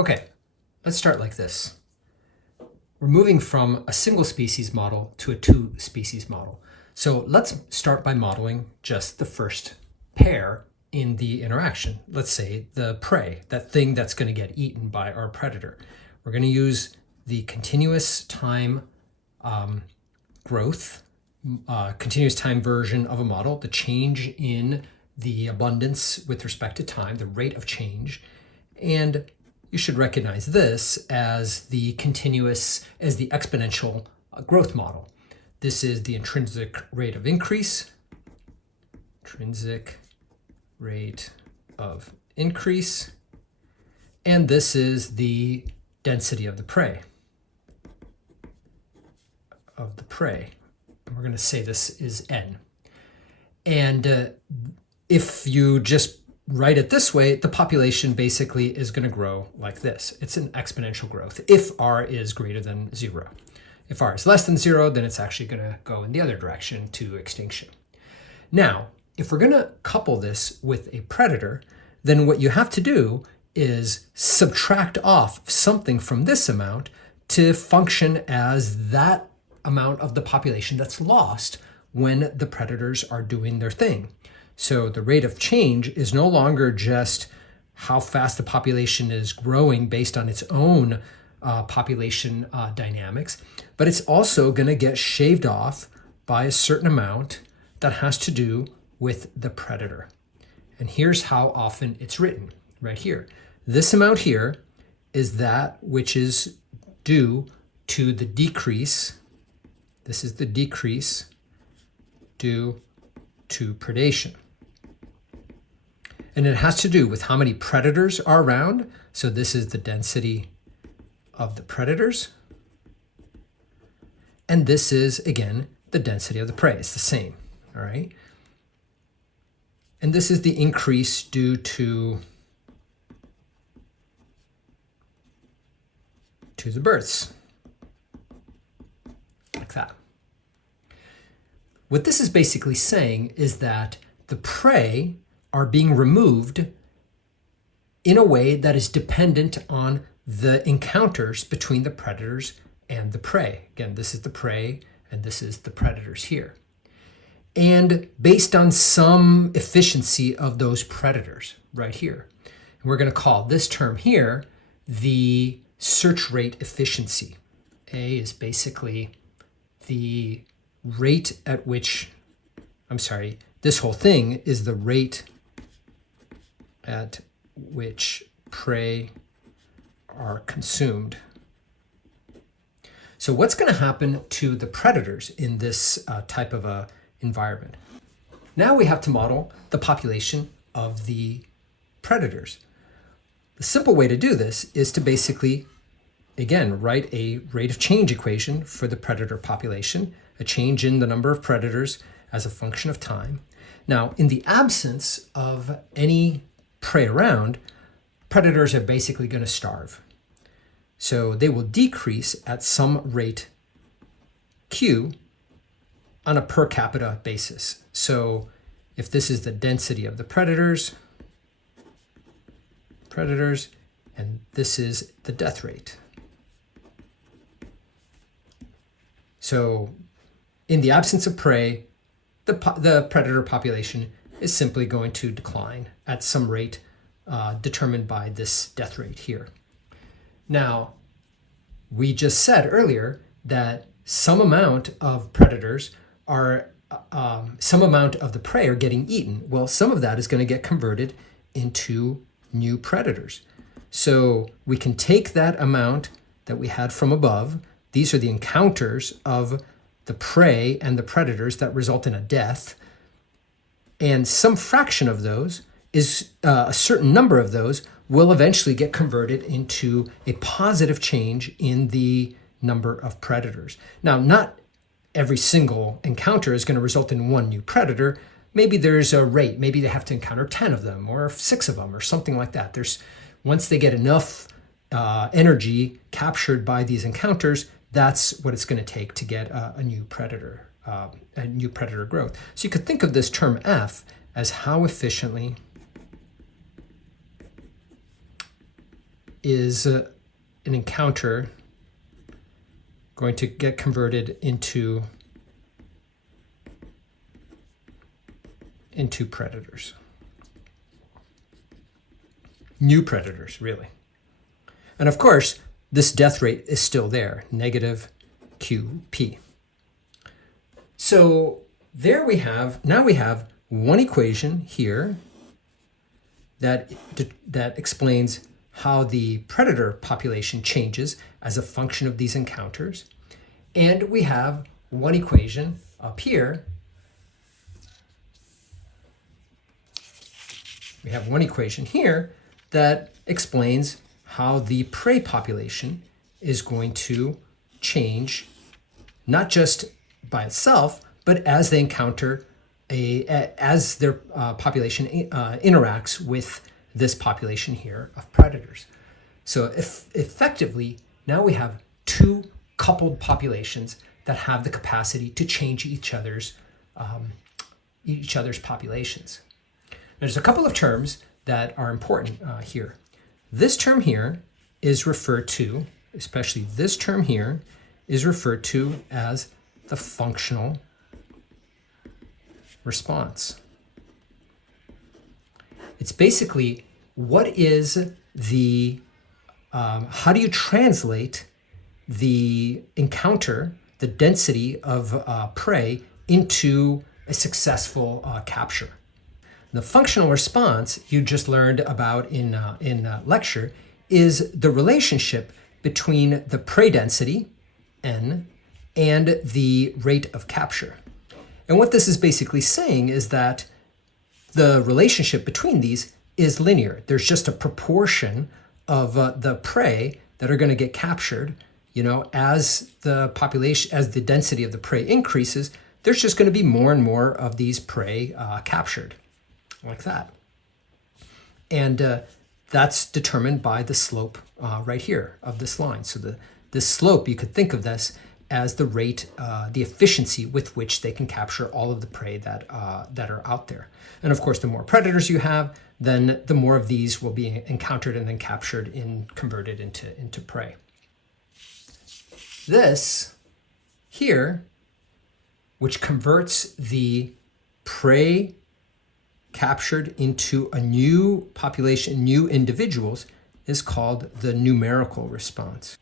Okay, let's start like this. We're moving from a single species model to a two species model. So let's start by modeling just the first pair in the interaction. Let's say the prey, that thing that's going to get eaten by our predator. We're going to use the continuous time growth, continuous time version of a model, the change in the abundance with respect to time, the rate of change. And you should recognize this as the exponential growth model. This is the intrinsic rate of increase, and this is the density of the prey. And we're going to say this is n. And if you just write it this way, the population basically is going to grow like this. It's an exponential growth if r is greater than 0. If r is less than 0, then it's actually going to go in the other direction to extinction. Now, if we're going to couple this with a predator, then what you have to do is subtract off something from this amount to function as that amount of the population that's lost when the predators are doing their thing. So the rate of change is no longer just how fast the population is growing based on its own population dynamics, but it's also going to get shaved off by a certain amount that has to do with the predator. And here's how often it's written right here. This amount here is that which is due to the decrease. This is the decrease due to predation. And it has to do with how many predators are around. So this is the density of the predators. And this is, again, the density of the prey. It's the same, all right? And this is the increase due to the births, like that. What this is basically saying is that the prey are being removed in a way that is dependent on the encounters between the predators and the prey. Again, this is the prey and this is the predators here. And based on some efficiency of those predators right here. And we're going to call this term here the search rate efficiency. A is basically the rate at which, this whole thing is the rate at which prey are consumed. So what's going to happen to the predators in this type of a environment? Now we have to model the population of the predators. The simple way to do this is to basically, again, write a rate of change equation for the predator population, a change in the number of predators as a function of time. Now, in the absence of any prey around, predators are basically going to starve. So they will decrease at some rate Q on a per capita basis. So if this is the density of the predators, and this is the death rate. So in the absence of prey, the predator population is simply going to decline at some rate determined by this death rate here. Now, we just said earlier that some amount of predators are, some amount of the prey are getting eaten. Well, some of that is going to get converted into new predators. So we can take that amount that we had from above. These are the encounters of the prey and the predators that result in a death. And some fraction of those is a certain number of those will eventually get converted into a positive change in the number of predators. Now, not every single encounter is going to result in one new predator. Maybe there's a rate. Maybe they have to encounter 10 of them or 6 of them or something like that. Once they get enough energy captured by these encounters, that's what it's going to take to get a new predator growth. So you could think of this term F as how efficiently is an encounter going to get converted into predators. New predators, really. And of course, this death rate is still there, negative QP. So now we have one equation here that explains how the predator population changes as a function of these encounters. And we have one equation up here. We have one equation here that explains how the prey population is going to change, not just by itself, but as they encounter as their population interacts with this population here of predators. So effectively, now we have two coupled populations that have the capacity to change each other's populations. There's a couple of terms that are important here. This term here is referred to, especially this term here, is referred to as the functional response. It's basically what is the, how do you translate the encounter, the density of prey, into a successful capture. The functional response you just learned about in lecture is the relationship between the prey density, N, and the rate of capture. And what this is basically saying is that the relationship between these is linear. There's just a proportion of the prey that are going to get captured. You know, as the population, as the density of the prey increases, there's just going to be more and more of these prey captured, like that. And that's determined by the slope right here of this line. So this slope, you could think of this as the rate, the efficiency with which they can capture all of the prey that are out there. And of course, the more predators you have, then the more of these will be encountered and then captured and converted into prey. This here, which converts the prey captured into a new population, new individuals, is called the numerical response.